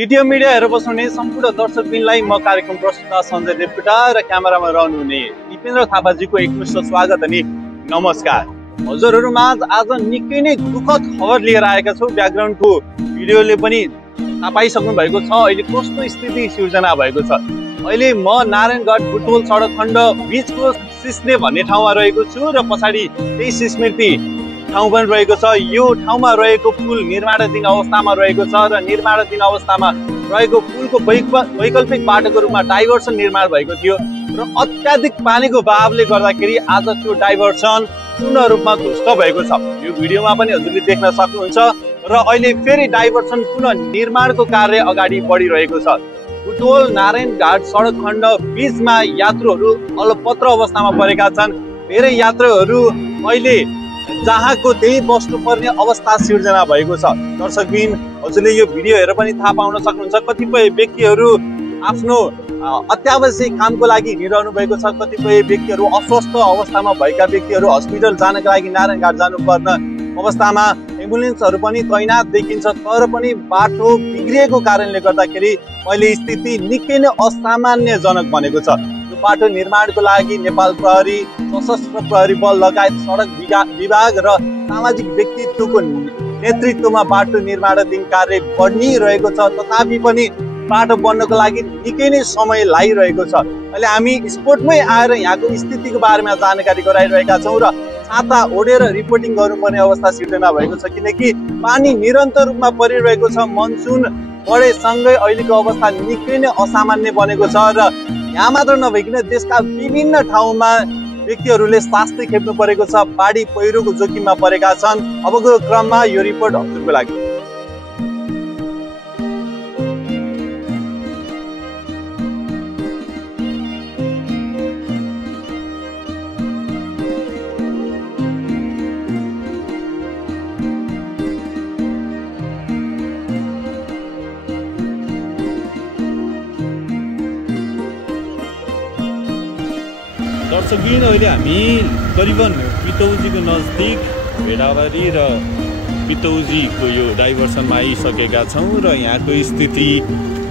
टिटिएम media हेरेर बस्नुहुने सम्पूर्ण दर्शकबिनलाई म कार्यक्रम प्रस्तुता सञ्जय देवकोटा र क्यामेरामा रहनुहुने दिपेन्द्र थापाजीको एकमुष्ट स्वागत अनि नमस्कार। हजुरहरूमा आज निकै नै दुःखद खबर लिएर आएका छौँ। ब्याकग्राउन्डको भिडियोले पनि थाहा पाइसक्नु भएको छ अहिले कस्तो स्थिति सिर्जना भएको छ। अहिले म नारायणगढ बुटवल सडक खण्ड बीचको सिस्ने भन्ने ठाउँमा रहेको छु र पछाडि त्यही स्मृति ठाउँ पनि रहेको छ। यो ठाउँमा रहेको पुल निर्माणाधीन अवस्थामा रहेको छ र निर्माणाधीन अवस्थामा रहेको पुलको वैकल्पिक बाटोको रूपमा डाइभर्सन निर्माण भएको थियो र अत्याधिक पानीको बहावले गर्दाखेरि आज त्यो डाइभर्सन पूर्ण रूपमा ध्वस्त भएको छ। यो भिडियोमा पनि हजुरले देख्न सक्नुहुन्छ र अहिले फेरि डाइभर्सन पुनः निर्माणको कार्य अगाडि बढिरहेको छ। बुटवल नारायणघाट सडक खण्ड बीचमा यात्रुहरू अलपत्र अवस्थामा परेका छन्। धेरै यात्रुहरू अहिले जहाँको त्यही बस्नुपर्ने अवस्था सिर्जना भएको छ। दर्शकबिन हजुरले यो भिडियो हेरेर पनि थाहा पाउन सक्नुहुन्छ कतिपय व्यक्तिहरू आफ्नो अत्यावश्यक कामको लागि हिँडिरहनु भएको छ। कतिपय व्यक्तिहरू अस्वस्थ अवस्थामा भएका व्यक्तिहरू हस्पिटल जानको लागि नारायणघाट जानुपर्ने अवस्थामा एम्बुलेन्सहरू पनि तैनात देखिन्छ। तर पनि बाटो बिग्रिएको कारणले गर्दाखेरि अहिले स्थिति निकै नै असामान्यजनक बनेको छ। बाटो निर्माणको लागि नेपाल प्रहरी, सशस्त्र प्रहरी बल लगायत सडक विभाग र सामाजिक व्यक्तित्वको नेतृत्वमा बाटो निर्माणाधीन कार्य बढिरहेको छ। तथापि पनि बाटो बन्नको लागि निकै नै समय लागिरहेको छ। अहिले हामी स्पोटमै आएर यहाँको स्थितिको बारेमा जानकारी गराइरहेका छौँ र छाता ओढेर रिपोर्टिङ गर्नुपर्ने अवस्था सिर्जना भएको छ किनकि पानी निरन्तर रूपमा परिरहेको छ। मनसुन बढेसँगै अहिलेको अवस्था निकै नै असामान्य बनेको छ र यहाँ मात्र नभइकन देशका विभिन्न ठाउँमा व्यक्तिहरूले स्वास्थ्य खेप्नु परेको छ। बाढी पहिरोको जोखिममा परेका छन्। अबको क्रममा यो रिपोर्ट हजुरको लागि। दर्शकबिन अहिले हामी करिबन पितौजीको नजिक भेडाबारी र पितौजीको यो डाइभर्सनमा आइसकेका छौँ र यहाँको स्थिति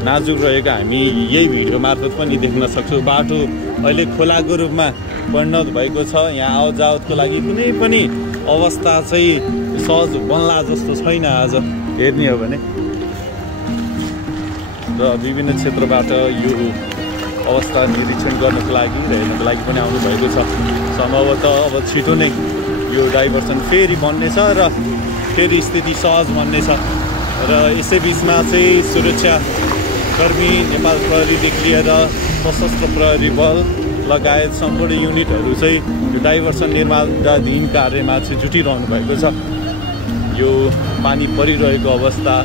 नाजुक रहेको हामी यही भिडियो मार्फत पनि देख्न सक्छौँ। बाटो अहिले खोलाको रूपमा परिणत भएको छ। यहाँ आवतजावतको लागि कुनै पनि अवस्था चाहिँ सहज बन्ला जस्तो छैन आज हेर्ने हो भने र विभिन्न क्षेत्रबाट यो अवस्था निरीक्षण गर्नको लागि र हेर्नको लागि पनि आउनुभएको छ। सम्भवतः अब छिटो नै यो डाइभर्सन फेरि बन्नेछ र फेरि स्थिति सहज बन्नेछ र यसै बिचमा चाहिँ सुरक्षाकर्मी नेपाल प्रहरीदेखि लिएर सशस्त्र प्रहरी बल लगायत सम्पूर्ण युनिटहरू चाहिँ यो डाइभर्सन निर्माणाधीन कार्यमा चाहिँ जुटिरहनु भएको छ। यो पानी परिरहेको अवस्था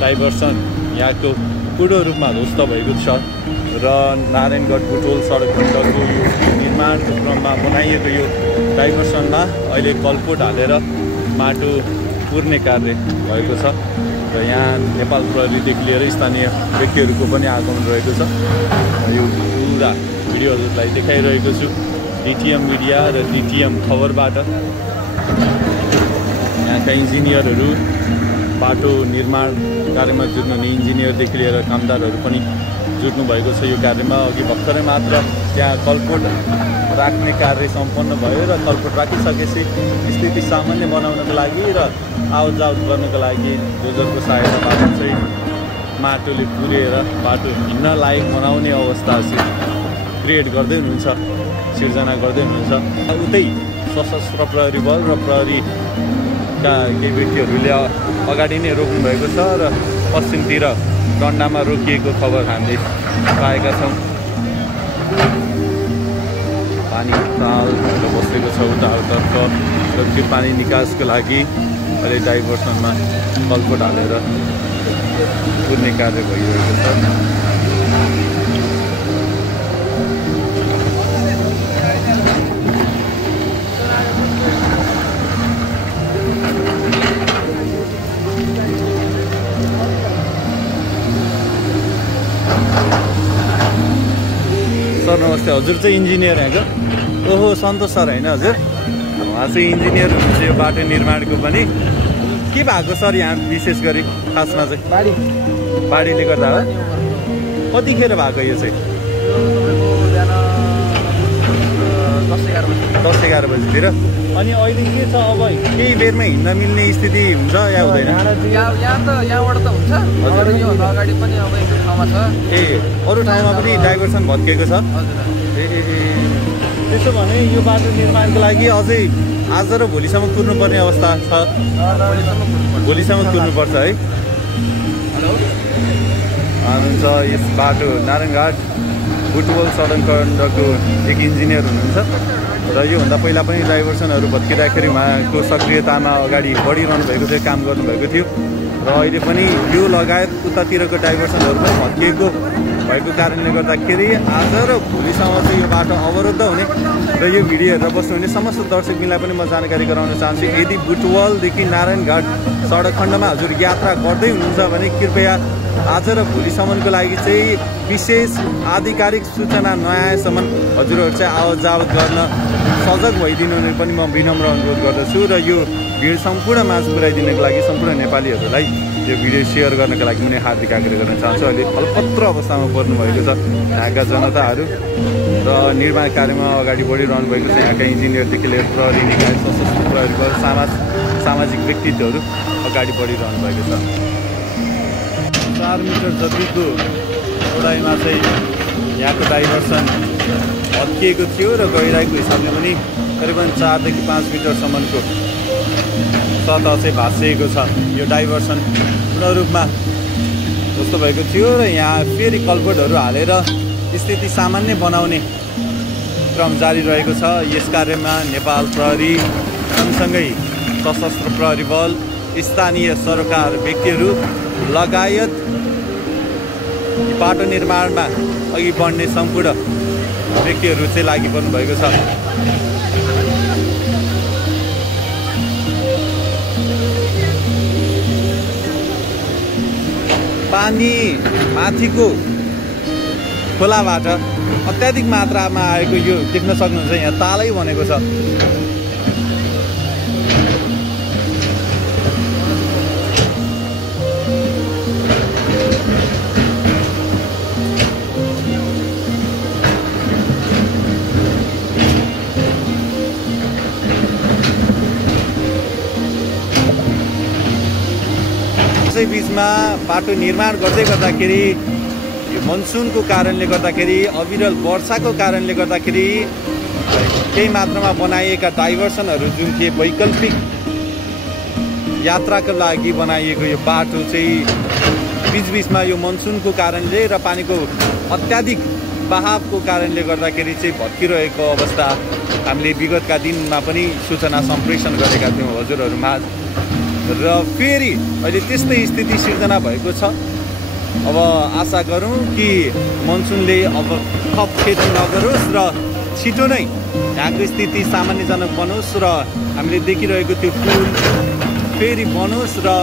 डाइभर्सन यहाँको पूर्ण रूपमा ध्वस्त भएको छ र नारायणगढ बुटवल सडक खण्डको यो निर्माणको क्रममा बनाइएको यो डाइभर्सनमा अहिले कलपोट हालेर माटो पुर्ने कार्य भएको छ र यहाँ नेपाल प्रहरीदेखि लिएर स्थानीय व्यक्तिहरूको पनि आगमन रहेको छ। यो पुरा भिडियोहरूलाई देखाइरहेको छु टिटिएम मिडिया र टिटिएम खबरबाट। यहाँका इन्जिनियरहरू बाटो निर्माण कार्यमा जुट्नुहुने इन्जिनियरदेखि लिएर कामदारहरू पनि जुट्नु भएको छ यो कार्यमा। अघि भर्खरै मात्र त्यहाँ कलपोट राख्ने कार्य सम्पन्न भयो र कलपोट राखिसकेपछि स्थिति सामान्य बनाउनको लागि र आवतजावत गर्नको लागि डोजरको सहायताबाट चाहिँ माटोले पुरेर बाटो हिँड्न लायक बनाउने अवस्था चाहिँ क्रिएट गर्दै हुनुहुन्छ, सिर्जना गर्दै हुनुहुन्छ। उतै सशस्त्र प्रहरी बल र प्रहरीका केही व्यक्तिहरूले अगाडि नै रोक्नु भएको छ र पश्चिमतिर डन्डामा रोकिएको खबर हामीले पाएका छौँ। पानी ताल भएर बसेको छ उतातर्फ र त्यो पानी निकासको लागि अहिले डाइभर्सनमा कलपोट हालेर पुर्ने कार्य भइरहेको छ। सर नमस्ते, हजुर चाहिँ इन्जिनियर यहाँको? ओहो सन्तोष सर होइन हजुर, उहाँ चाहिँ इन्जिनियर हुनुहुन्छ यो बाटो निर्माणको पनि। के भएको सर यहाँ विशेष गरी? खासमा चाहिँ बाढीले गर्दा हो कतिखेर भएको यो चाहिँ 10-11 बजीतिर अनि अहिले के छ अब केही बेरमा हिँड्न मिल्ने स्थिति हुन्छ या हुँदैन यहाँबाट त हुन्छ अगाडि पनि अब एक ठाउँमा छ ए अरू ठाउँमा पनि डाइभर्सन भत्केको छ त्यसो भने यो बाटो निर्माणको लागि अझै आज र भोलिसम्म कुर्नुपर्ने अवस्था छ भोलिसम्म कुर्नुपर्छ है हुनुहुन्छ यस बाटो नारायणघाट बुटवल सडक खण्डको एक इन्जिनियर हुनुहुन्छ र योभन्दा पहिला पनि डाइभर्सनहरू भत्किँदाखेरि उहाँको सक्रियतामा अगाडि बढिरहनु भएको थियो काम गर्नुभएको थियो र अहिले पनि यो लगायत उतातिरको डाइभर्सनहरू पनि भत्किएको भएको कारणले गर्दाखेरि आज र भोलिसम्म चाहिँ यो बाटो अवरुद्ध हुने र यो भिडियो हेरेर बस्नुहुने समस्त दर्शकबिनलाई पनि म जानकारी गराउन चाहन्छु यदि बुटवलदेखि नारायणघाट सडक खण्डमा हजुर यात्रा गर्दै हुनुहुन्छ भने कृपया आज र भोलिसम्मको लागि चाहिँ विशेष आधिकारिक सूचना नआएसम्म हजुरहरू चाहिँ आवत जावत गर्न सजग भइदिनु हुने पनि म विनम्र अनुरोध गर्दछु र यो भिड सम्पूर्ण माझ पुर्याइदिनको लागि सम्पूर्ण नेपालीहरूलाई यो भिडियो सेयर गर्नको लागि पनि हार्दिक आग्रह गर्न चाहन्छु अहिले अल्पत्र अवस्थामा पर्नुभएको छ यहाँका जनताहरू र निर्माण कार्यमा अगाडि बढिरहनु भएको छ यहाँका इन्जिनियरदेखि लिएर प्रहरी निकाय सशस्त्र प्रहरी बल सामाजिक व्यक्तित्वहरू अगाडि बढिरहनु भएको छ 4 मिटर जतिको चौडाइमा चाहिँ यहाँको डाइभर्सन भत्किएको थियो र गहिराईको हिसाबले पनि करिबन 4 देखि 5 मिटरसम्मको सतह चाहिँ भाँसिएको छ यो डाइभर्सन पूर्ण रूपमा जस्तो भएको थियो र यहाँ फेरि कल्भर्टहरू हालेर स्थिति सामान्य बनाउने क्रम जारी रहेको छ यस कार्यमा नेपाल प्रहरी सँगसँगै सशस्त्र प्रहरी बल स्थानीय सरकार व्यक्तिहरू लगायत बाटो निर्माणमा अघि बढ्ने सम्पूर्ण व्यक्तिहरू चाहिँ लागि पर्नु भएको छ पानी माथिको खोलाबाट अत्याधिक मात्रामा आएको यो देख्न सक्नुहुन्छ यहाँ तालै बनेको छ बीचमा बाटो निर्माण गर्दै गर्दाखेरि यो मनसुनको कारणले गर्दाखेरि अविरल वर्षाको कारणले गर्दाखेरि केही मात्रामा बनाइएका डाइभर्सनहरू जुन थिए वैकल्पिक यात्राको लागि बनाइएको यो बाटो चाहिँ बीचबीचमा यो मनसुनको कारणले र पानीको अत्याधिक बहावको कारणले गर्दाखेरि चाहिँ भत्किरहेको अवस्था हामीले विगतका दिनमा पनि सूचना सम्प्रेषण गरेका थियौँ हजुरहरूमा र फेरि अहिले त्यस्तै स्थिति सिर्जना भएको छ अब आशा गरौँ कि मनसुनले अब थप क्षति नगरोस् र छिटो नै यहाँको स्थिति सामान्यजनक बनोस् र हामीले देखिरहेको त्यो पुल फेरि बनोस् र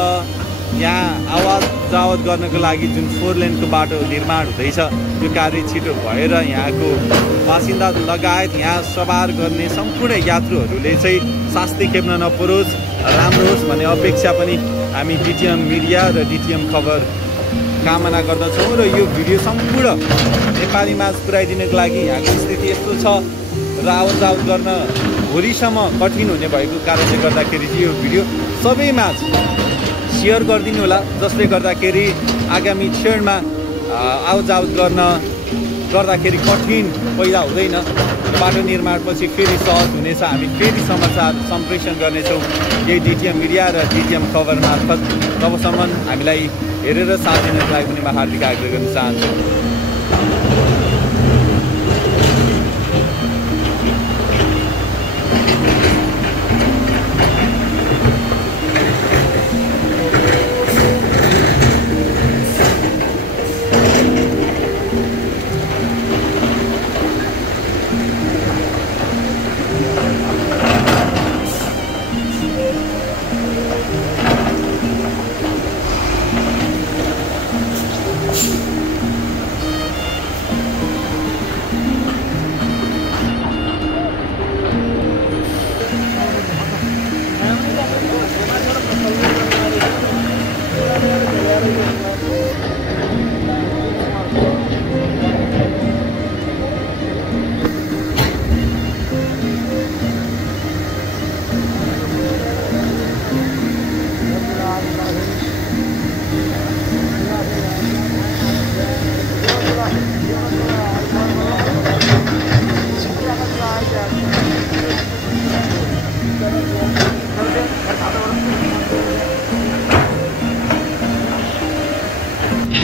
यहाँ आवाज जावत गर्नको लागि जुन 4 लेनको बाटो निर्माण हुँदैछ त्यो कार्य छिटो भएर यहाँको बासिन्दा लगायत यहाँ सवार गर्ने सम्पूर्ण यात्रुहरूले चाहिँ शास्ति खेप्न नपरोस् राम्रो होस् भन्ने अपेक्षा पनि हामी डिटिएम मिडिया र डिटिएम खबर कामना गर्दछौँ र यो भिडियो सम्पूर्ण नेपालीमा पुर्याइदिनको लागि यहाँको स्थिति यस्तो छ र आवत जावत गर्न भोलिसम्म कठिन हुने भएको कारणले गर्दाखेरि यो भिडियो सबैमा सेयर गरिदिनु होला जसले गर्दाखेरि आगामी क्षणमा आवत जावत गर्दाखेरि कठिन पैदा हुँदैन बाटो निर्माणपछि फेरि सहज हुनेछ हामी फेरि समाचार सम्प्रेषण गर्नेछौँ यही डिटिएम मिडिया र डिटिएम खबर मार्फत तबसम्म हामीलाई हेरेर साथ दिनको लागि पनि म हार्दिक आग्रह गर्न चाहन्छु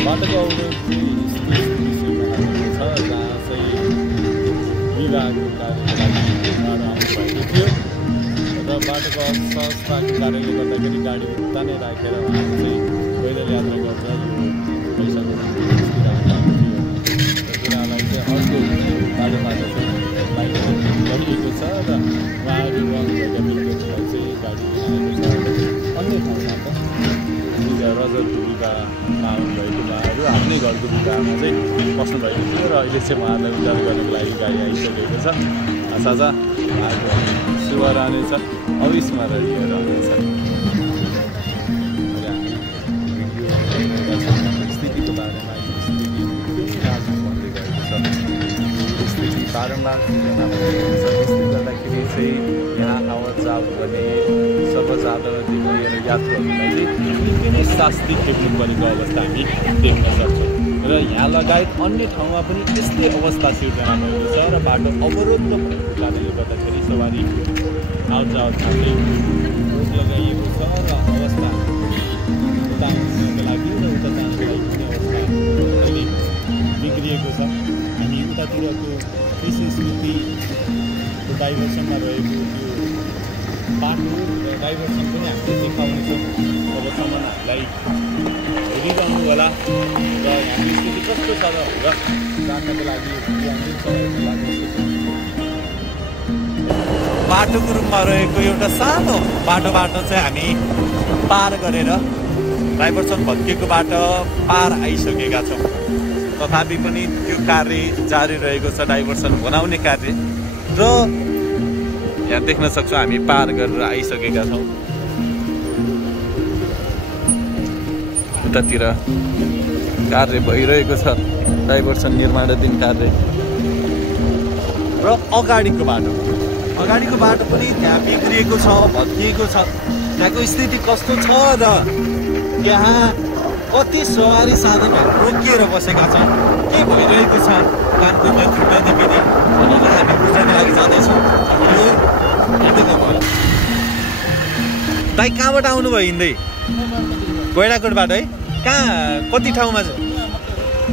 बाटोको अवरोध चाहिँ छ जहाँ चाहिँ विभागको कार्यको लागि बाटो आउनुभएको थियो र बाटोको असहजताको कारणले गर्दाखेरि गाडी उता नै राखेर उहाँहरू चाहिँ पैदल यात्रा गर्दा यो पैसाको निस्किरहेको थियो र कुरालाई चाहिँ अर्को बाटोबाट चाहिँ बाइक गरिएको छ र उहाँहरू रहनुभएका व्यक्तिहरूलाई चाहिँ गाडी आएको छ। अन्य ठाउँमा त रजतको विवाहमा आउनुभएको उहाँहरू आफ्नै घरको विवाहमा चाहिँ बस्नुभएको थियो र अहिले चाहिँ उहाँहरूलाई उद्धार गर्नको लागि गाडी आइसकेको छ। आशा छ उहाँको शुभ रहनेछ, अविस्मरणीय रहनेछ। स्थितिको बारेमा स्थिति नाजुक भन्दै गएको छ। स्थिति बारम्बार सिर्जना भइरहेको छ। त्यसले गर्दाखेरि चाहिँ यहाँ आवत जावत गर्ने सर्वसाधारणदेखि लिएर यात्रुहरूलाई चाहिँ निकै नै शास्ति खेप्नु परेको अवस्था हामी देख्न सक्छौँ र यहाँ लगायत अन्य ठाउँमा पनि त्यस्तै अवस्था सिर्जना भएको छ र बाटो अवरोध भएको कारणले गर्दाखेरि सवारी आवत जावतमा चाहिँ रोक लगाइएको छ र अवस्था उता आउनुको लागि र उता जानुको लागि पनि अवस्था अहिले बिग्रिएको छ। हामी उतातिरको कृषि स्मृतिको डाइभर्सनमा रहेको त्यो बाटो र डाइभर्सन पनि हामीले देखाउनेछौँ। तबसम्म हामीलाई हेरिरहनु होला र हाम्रो स्थिति कस्तो छ र जान्नको लागि बाटोको रूपमा रहेको एउटा सानो बाटोबाट चाहिँ हामी पार गरेर डाइभर्सन भत्किएको बाटो पार आइसकेका छौँ। तथापि पनि त्यो कार्य जारी रहेको छ, डाइभर्सन बनाउने कार्य। र यहाँ देख्न सक्छौँ हामी पार गरेर आइसकेका छौँ। उतातिर कार्य भइरहेको छ, डाइभर्सन निर्माणाधीन कार्य। र अगाडिको बाटो पनि त्यहाँ बिग्रिएको छ, भत्किएको छ। त्यहाँको स्थिति कस्तो छ र यहाँ कति सवारी साधनहरू रोकिएर बसेका छन्, के भइरहेको छ कानको गतिविधि भनेर हामी बुझ्नको लागि जाँदैछौँ। दाइ कहाँबाट आउनुभयो हिँड्दै? गैँडाकोटबाट है? कहाँ कति ठाउँमा छ?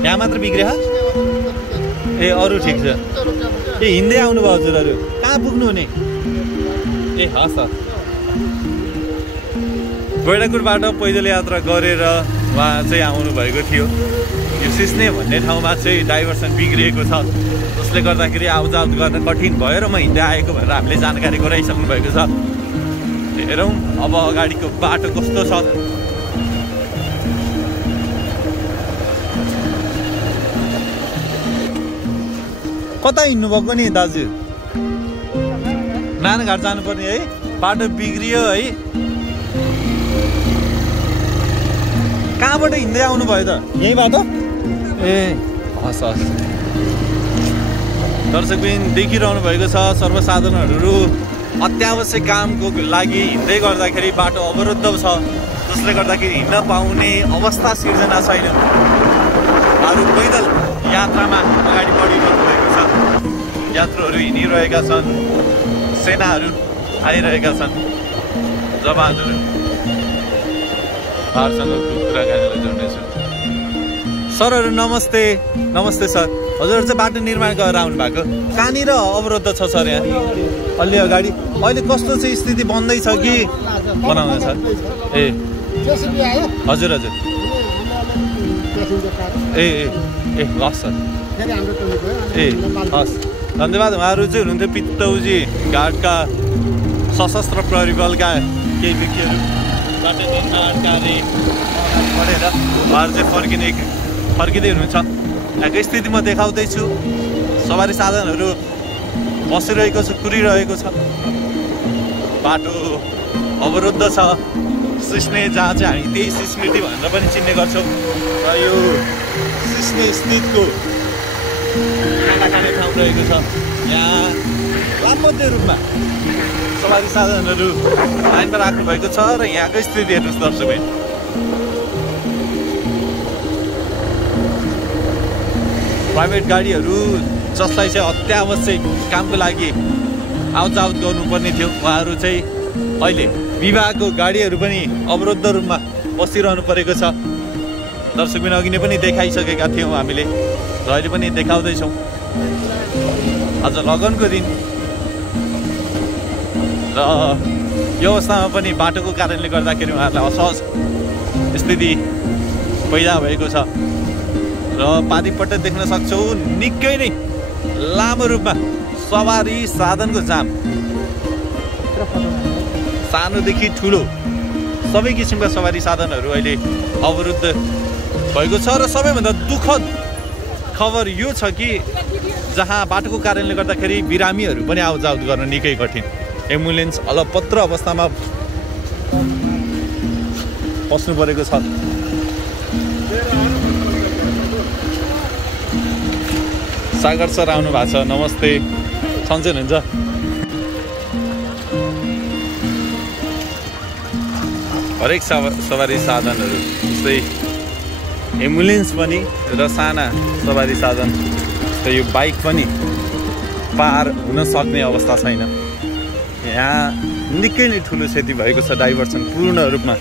यहाँ मात्र बिग्रियो? ए अरू ठिक छ। ए हिँड्दै आउनुभयो हजुरहरू? कहाँ पुग्नु हुने? ए हस् हस्। गैँडाकोटबाट पैदल यात्रा गरेर उहाँ चाहिँ आउनुभएको थियो। यो सिस्ने भन्ने ठाउँमा चाहिँ डाइभर्सन बिग्रिएको छ, जसले गर्दाखेरि आउजाउत गर्न कठिन भयो र म हिँड्दै आएको भनेर हामीले जानकारी गराइसक्नु भएको छ। हेरौँ अब अगाडिको बाटो कस्तो छ। कता हिँड्नुभएको नि दाजु? नानाघाट जानुपर्ने है? बाटो बिग्रियो है? कहाँबाट हिँड्दै आउनुभयो त? यही बाटो? ए हस् हस्। दर्शकबिन देखिरहनु भएको छ, सर्वसाधारणहरू अत्यावश्यक कामको लागि हिँड्दै गर्दाखेरि बाटो अवरुद्ध छ, जसले गर्दाखेरि हिँड्न पाउने अवस्था सिर्जना छैन। अरू पैदल यात्रामा अगाडि बढिरहनु भएको छ। यात्रुहरू हिँडिरहेका छन्, सेनाहरू आइरहेका छन्, जवानहरू। भारसँग कुराकानीलाई जोड्नेछु। सरहरू नमस्ते। नमस्ते सर। हजुर चाहिँ बाटो निर्माण गरेर आउनु भएको? कहाँनिर अवरुद्ध छ सर? यहाँ अलि अगाडि। अहिले कस्तो चाहिँ स्थिति बन्दैछ कि बनाउँदैछ? ए हजुर हजुर। ए ए ए हस् सर। ए हस् धन्यवाद। उहाँहरू चाहिँ हुनुहुन्थ्यो पित्तौजी घाटका सशस्त्र प्रहरी बलका केही व्यक्तिहरू। बाटो निर्माण कार्य पढेर उहाँहरू चाहिँ फर्किँदै हुनुहुन्छ। यहाँको स्थिति म देखाउँदैछु। सवारी साधनहरू बसिरहेको छ, कुरिरहेको छ। बाटो अवरुद्ध छ। सिस्ने जहाँ चाहिँ हामी त्यही स्मृति भनेर पनि चिन्ने गर्छौँ। र यो सिस्ने स्थितको खाना खाने ठाउँ रहेको छ। यहाँ लामोद्य रूपमा सवारी साधनहरू लाइनमा राख्नु भएको छ र यहाँको स्थिति हेर्नुहोस् दर्शकभाइ। प्राइभेट गाडीहरू जसलाई चाहिँ अत्यावश्यक कामको लागि आउजाउत गर्नुपर्ने थियो, उहाँहरू चाहिँ अहिले विभागको गाडीहरू पनि अवरुद्ध रूपमा बसिरहनु परेको छ। दर्शकबिन अघि नै पनि देखाइसकेका थियौँ हामीले र अहिले पनि देखाउँदैछौँ। आज लगनको दिन र यो अवस्थामा पनि बाटोको कारणले गर्दाखेरि उहाँहरूलाई असहज स्थिति पैदा भएको छ र पारिपट्ट देख्न सक्छौँ निकै नै लामो रूपमा सवारी साधनको जाम, सानोदेखि ठुलो सबै किसिमका सवारी साधनहरू अहिले अवरुद्ध भएको छ। र सबैभन्दा दुःखद खबर यो छ कि जहाँ बाटोको कारणले गर्दाखेरि बिरामीहरू पनि आवतजावत गर्न निकै कठिन, एम्बुलेन्स अलपत्र अवस्थामा पस्नु परेको छ। सागर सर आउनु भएको छ, नमस्ते। सन्चै हुनुहुन्छ? हरेक सवारी साधनहरू जस्तै एम्बुलेन्स पनि र साना सवारी साधन जस्तै यो बाइक पनि पार हुन सक्ने अवस्था छैन। यहाँ निकै नै ठुलो क्षति भएको छ, डाइभर्सन पूर्ण रूपमा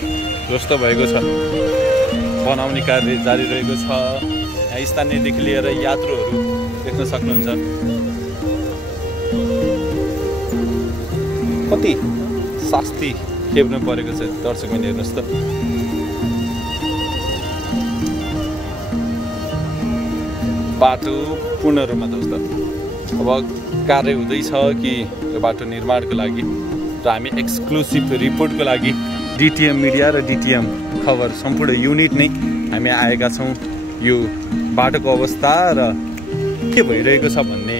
ध्वस्त भएको छ। बनाउने कार्य जारी रहेको छ। यहाँ स्थानीयदेखि लिएर यात्रुहरू देख्न सक्नुहुन्छ। कति शास्ति खेप्नु परेको छ दर्शकबिन, हेर्नुहोस् त। बाटो पूर्ण रूपमा ध्वस्त। अब कार्य हुँदैछ कि यो बाटो निर्माणको लागि र हामी एक्सक्लुसिभ रिपोर्टको लागि डिटिएम मिडिया र डिटिएम खबर सम्पूर्ण युनिट नै हामी आएका छौँ यो बाटोको अवस्था र के भइरहेको छ भन्ने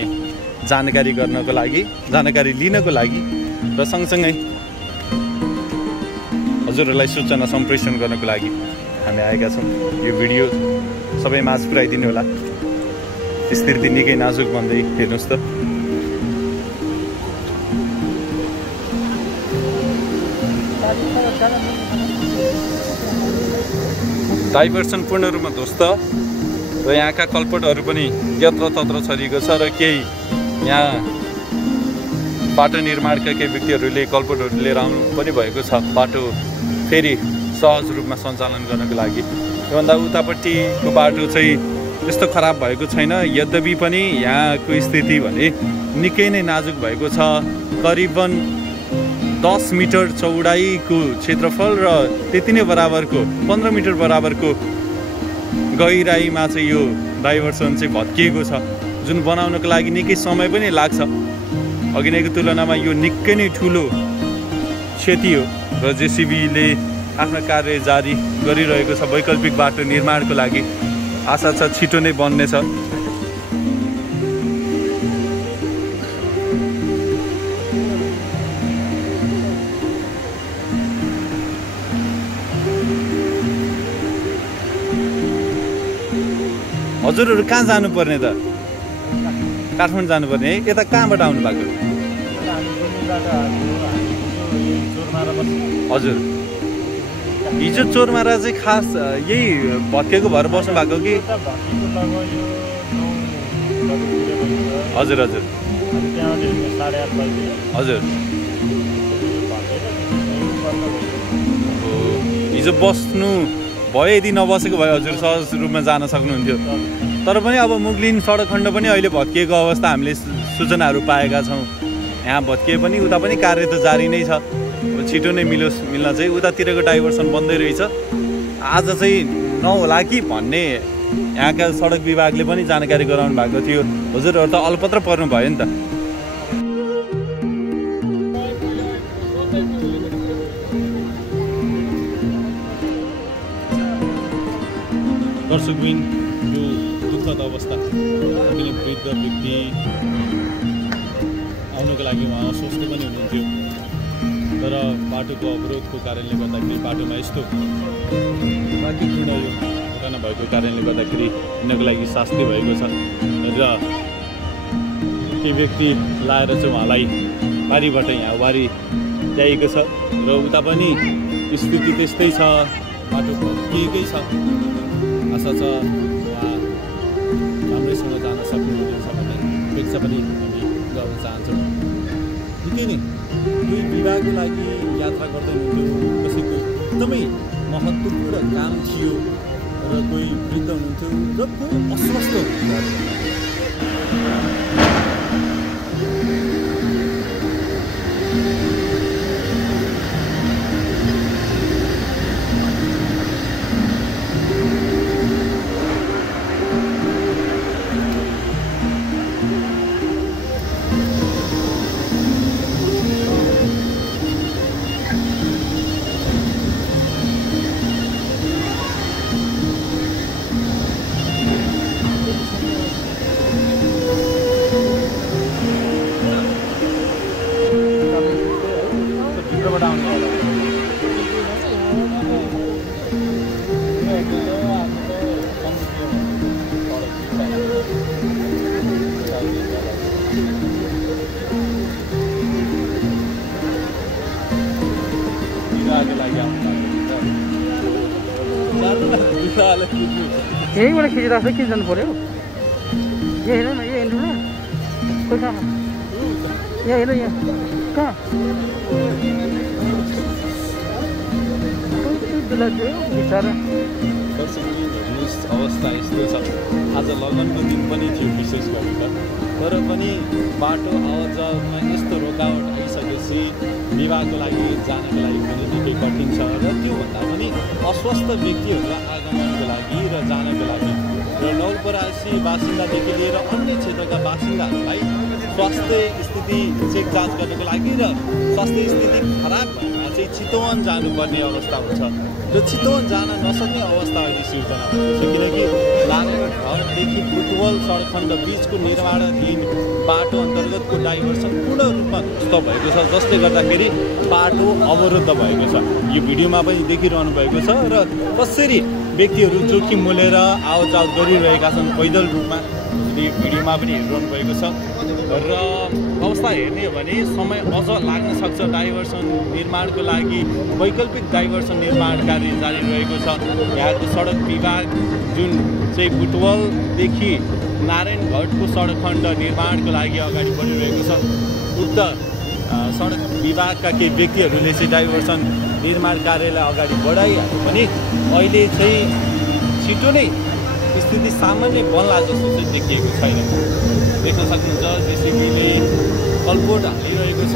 जानकारी गर्नको लागि, जानकारी लिनको लागि र सँगसँगै हजुरहरूलाई सूचना सम्प्रेषण गर्नको लागि हामी आएका छौँ। यो भिडियो सबै माझ पुर्याइदिनु होला। स्थिति निकै नाजुक भन्दै हेर्नुहोस् त। डाइभर्सन पूर्ण रूपमा ध्वस्त र यहाँका कल्पटहरू पनि यत्रतत्र छरिएको छ र केही यहाँ बाटो निर्माणका केही व्यक्तिहरूले कल्पटहरू लिएर आउनु पनि भएको छ बाटो फेरि सहज रूपमा सञ्चालन गर्नको लागि। योभन्दा उतापट्टिको बाटो चाहिँ त्यस्तो खराब भएको छैन, यद्यपि पनि यहाँको स्थिति भने निकै नै नाजुक भएको छ। करिबन 10 मिटर चौडाइको क्षेत्रफल र त्यति नै बराबरको 15 मिटर बराबरको गहिराइमा चाहिँ यो डाइभर्सन चाहिँ भत्किएको छ, जुन बनाउनको लागि निकै समय पनि लाग्छ। अघि नैको तुलनामा यो निकै नै ठुलो क्षति हो र जेसिबीले आफ्नो कार्य जारी गरिरहेको छ वैकल्पिक बाटो निर्माणको लागि। आशा छ छिटो नै बन्नेछ। हजुरहरू कहाँ जानुपर्ने त? काठमाडौँ जानुपर्ने है? यता कहाँबाट आउनु भएको? हजुर, हिजो चोरमारा चाहिँ खास यही भत्केको भएर बस्नु भएको कि? हजुर हजुर हजुर। हिजो बस्नु भयो, यदि नबसेको भए हजुर सहज रूपमा जान सक्नुहुन्थ्यो। तर पनि अब मुगलिन सडक खण्ड पनि अहिले भत्किएको अवस्था हामीले सूचनाहरू पाएका छौँ। यहाँ भत्किए पनि उता पनि कार्य त जारी नै छ। छिटो नै मिल्न चाहिँ उतातिरको डाइभर्सन बन्दै रहेछ। आज चाहिँ नहोला कि भन्ने यहाँका सडक विभागले पनि जानकारी गराउनु भएको थियो। हजुरहरू त अलपत्र पर्नु भयो नि त। दर्शकबिन, यो दुःखद अवस्था, किन वृद्ध व्यक्ति आउनको लागि उहाँ अस्वस्थ पनि हुनुहुन्थ्यो, तर बाटोको अवरोधको कारणले गर्दाखेरि बाटोमा यस्तो बाँकीपूर्ण यो घटना भएको कारणले गर्दाखेरि यिनको लागि शास्ति भएको छ र ती व्यक्ति लाएर चाहिँ उहाँलाई बारीबाट यहाँ वारी ल्याएको छ र उता पनि स्थिति त्यस्तै छ, बाटो भत्किएकै छ। आशा छ उहाँ राम्रैसँग जान सक्नुहुन्छ भन्ने अपेक्षा पनि हामी गर्न चाहन्छौँ। निकै नै दुई विभागको लागि यात्रा गर्दै हुनुहुन्थ्यो, कसैको एकदमै महत्त्वपूर्ण काम थियो र र कोही वृद्ध हुनुहुन्थ्यो र कोही अस्वस्थ हुनुहुन्थ्यो। यहीँबाट खिचिरहेको छ, किन जानु पर्यो? यहाँ हेर न, यहाँ हेर्नु न, खोइ कहाँ यहाँ हेर, यहाँ कहाँ बिचरा अवस्था यस्तो छ। आज लगनको दिन पनि थियो विशेष गरेर, तर पनि बाटो आवाजावमा यस्तो रोकावट आइसकेपछि विवाहको लागि जानको लागि पनि निकै कठिन छ। र त्योभन्दा पनि अस्वस्थ व्यक्तिहरूलाई आगमनको लागि र जानको लागि र नवलपरासी बासिन्दादेखि लिएर अन्य क्षेत्रका बासिन्दाहरूलाई स्वास्थ्य स्थिति चेक जाँच गर्नको लागि र स्वास्थ्य स्थिति खराब भएमा चाहिँ चितवन जानुपर्ने अवस्था हुन्छ र चितवन जान नसक्ने अवस्था अहिले सिर्जना भएको छ। किनकि नारायणघाटदेखि बुटवल सडक खण्ड बिचको निर्माणाधीन बाटो अन्तर्गतको डाइभर्सन पूर्ण रूपमा ध्वस्त भएको छ, जसले गर्दाखेरि बाटो अवरुद्ध भएको छ। यो भिडियोमा पनि देखिरहनु भएको छ र कसरी व्यक्तिहरू जोखिम मोलेर आवतजावत गरिरहेका छन् पैदल रूपमा, यो भिडियोमा पनि हेरिरहनु भएको छ। र अवस्था हेर्ने हो भने समय अझ लाग्न सक्छ। डाइभर्सन निर्माणको लागि वैकल्पिक डाइभर्सन निर्माण कार्य जारी रहेको छ। यहाँको सडक विभाग जुन चाहिँ बुटवलदेखि नारायणघाटको सडक खण्ड निर्माणको लागि अगाडि बढिरहेको छ, उक्त सडक विभागका केही व्यक्तिहरूले चाहिँ डाइभर्सन निर्माण कार्यलाई अगाडि बढाइहाल्यो भने अहिले चाहिँ छिटो नै स्थिति सामान्य बन्ला जस्तो चाहिँ देखिएको छैन। देख्न सक्नुहुन्छ जेसिबीले कलपोट हालिरहेको छ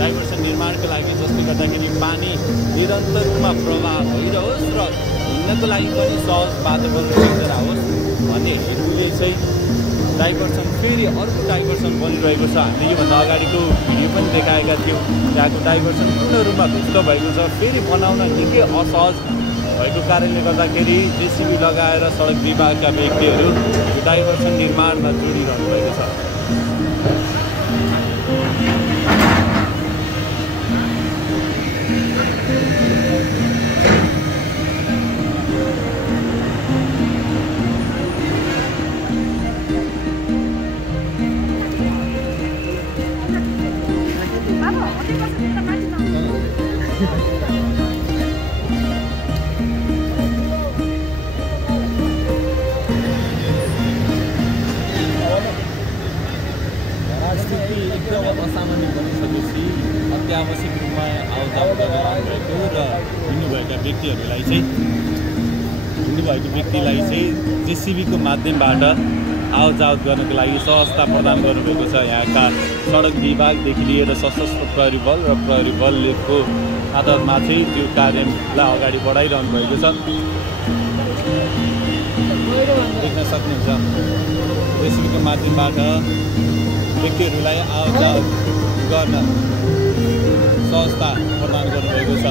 डाइभर्सन निर्माणको लागि, जसले गर्दाखेरि पानी निरन्तर रूपमा प्रवाह भइरहोस् र हिँड्नको लागि पनि सहज वातावरण सिर्जना होस् भन्ने हेतुले चाहिँ डाइभर्सन फेरि अर्को डाइभर्सन बनिरहेको छ। हामीले योभन्दा अगाडिको भिडियो पनि देखाएका थियौँ। त्यहाँको डाइभर्सन पूर्ण रूपमा ध्वस्त भएको छ। फेरि बनाउन निकै असहज भएको कारणले गर्दाखेरि जेसिबी लगाएर सडक विभागका व्यक्तिहरू यो डाइभर्सन निर्माणमा जोडिरहनु भएको छ। एकदम असामान्य बनिसकेपछि अत्यावश्यक रूपमा आवतजावत गरिरहेको र हिँड्नुभएका व्यक्तिलाई चाहिँ जेसिबीको माध्यमबाट आवतजावत गर्नको लागि सहजता प्रदान गर्नुभएको छ। यहाँका सडक विभागदेखि लिएर सशस्त्र प्रहरी बल र प्रहरी बलको आधारमा चाहिँ त्यो कार्यलाई अगाडि बढाइरहनु भएको छ। देख्न सक्नुहुन्छ जेसिबीको माध्यमबाट व्यक्तिहरूलाई आवतजावत गर्न सहजता प्रदान गर्नुभएको छ।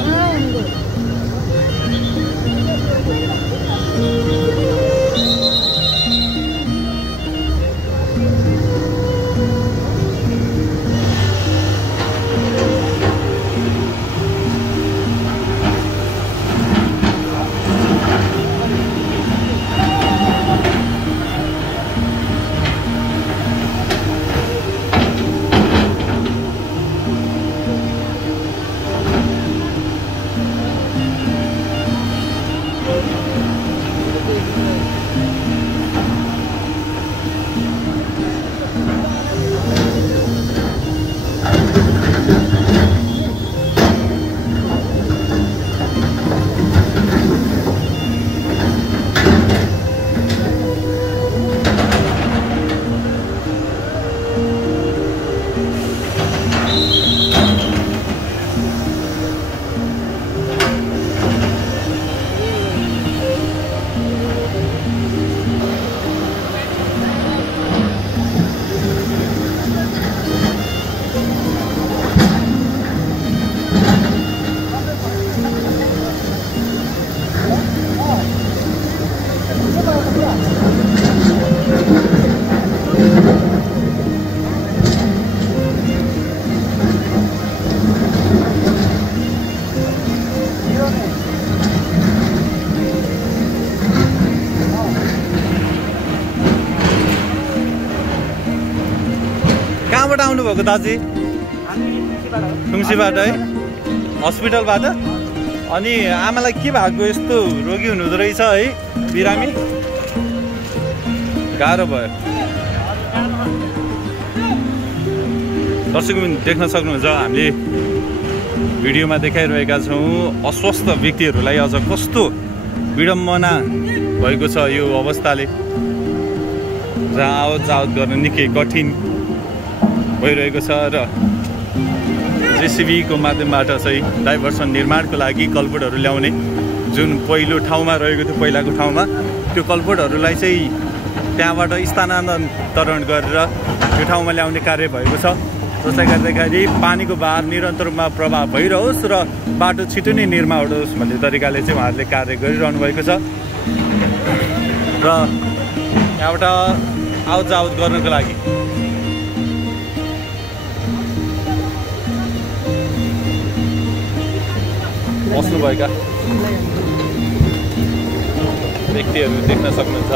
कहाँबाट आउनुभएको दाजु? खुम्सीबाट है, हस्पिटलबाट। अनि आमालाई के भएको, यस्तो रोगी हुनुहुँदो रहेछ है, बिरामी? गाह्रो भयो। दर्शक देख्न सक्नुहुन्छ, हामीले भिडियोमा देखाइरहेका छौँ अस्वस्थ व्यक्तिहरूलाई अझ कस्तो विडम्बना भएको छ यो अवस्थाले, जहाँ आवत जावत गर्न निकै कठिन भइरहेको छ। र जेसिबीको माध्यमबाट चाहिँ डाइभर्सन निर्माणको लागि कल्भर्टहरू ल्याउने, जुन पहिलो ठाउँमा रहेको थियो, पहिलाको ठाउँमा त्यो कल्भर्टहरूलाई चाहिँ त्यहाँबाट स्थानान्तरण गरेर त्यो ठाउँमा ल्याउने कार्य भएको छ। जसले गर्दाखेरि पानीको बहार निरन्तर रूपमा प्रवाह भइरहोस् र बाटो छिटो नै निर्माण होस् भन्ने तरिकाले चाहिँ उहाँहरूले कार्य गरिरहनु भएको छ। र यहाँबाट आवत जावत गर्नको लागि बस्नुभएका व्यक्तिहरू देख्न सक्नुहुन्छ।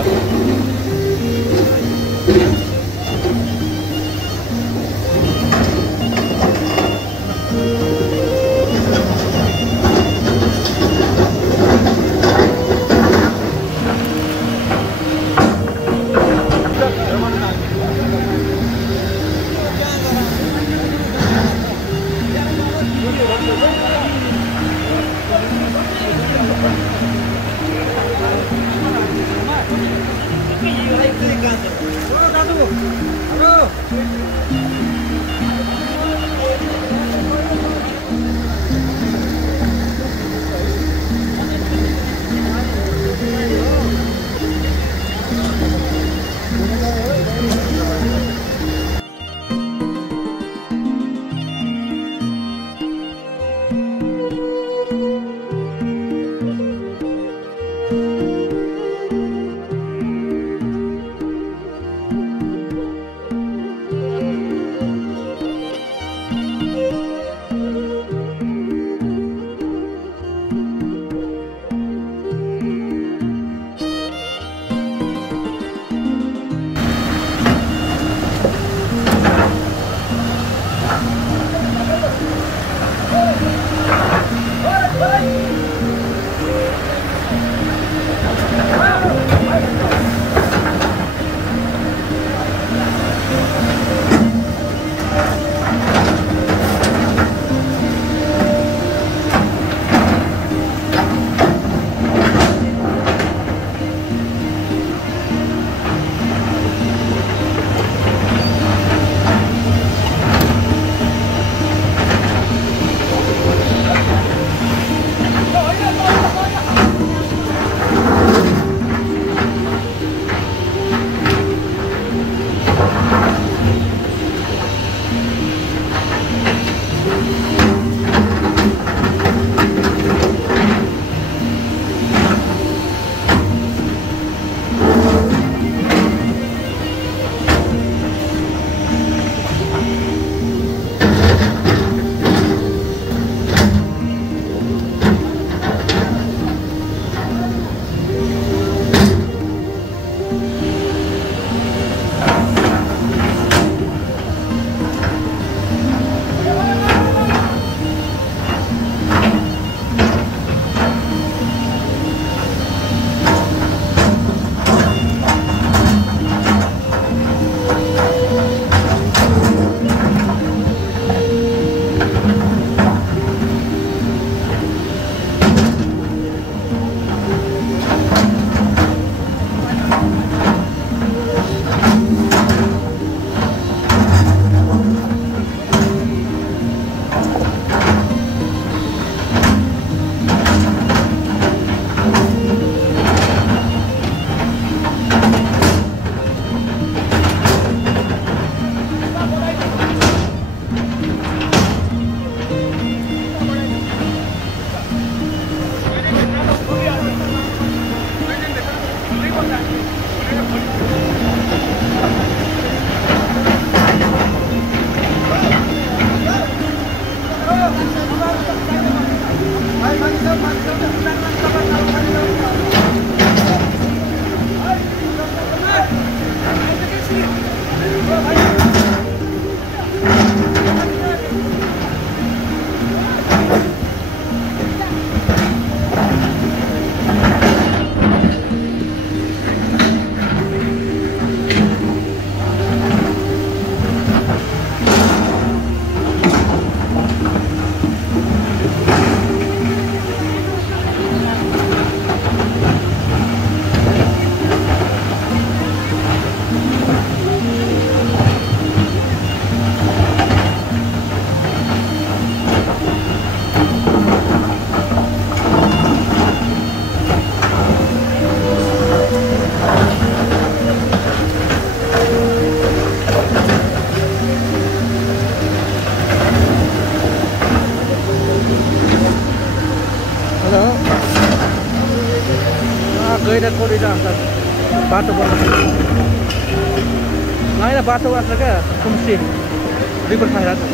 गएर कोरिडोर अन्त बाटो बनाउँछ होइन बाटो आएको क्या कुम्सी रिभर खाइरहेको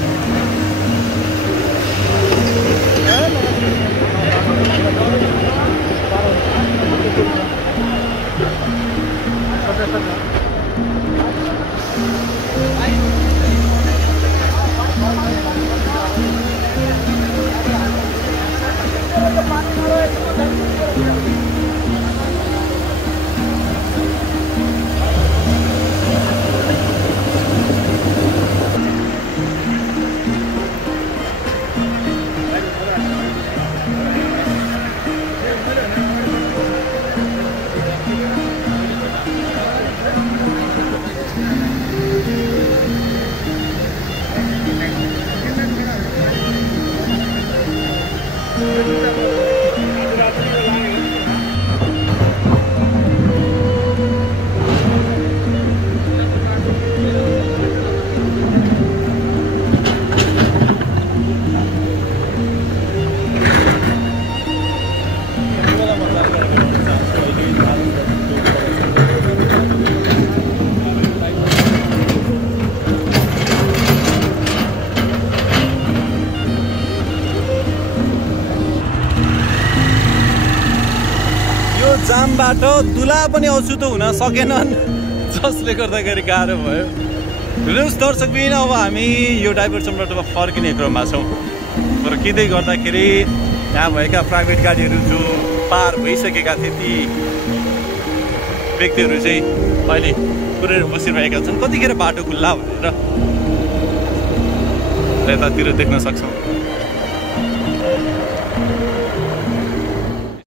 जामबाट दुला पनि अछुतो हुन सकेनन् जसले गर्दाखेरि गाह्रो भयो। हेर्नुहोस् दर्शकबिन अब हामी यो डाइभर चम्राटोमा फर्किने क्रममा छौँ। तर किदै गर्दाखेरि यहाँ भएका प्राइभेट गाडीहरू जो पार भइसकेका थिए ती व्यक्तिहरू चाहिँ अहिले कुरेर बसिरहेका छन् कतिखेर बाटो खुल्ला भनेर यतातिर देख्न सक्छौँ।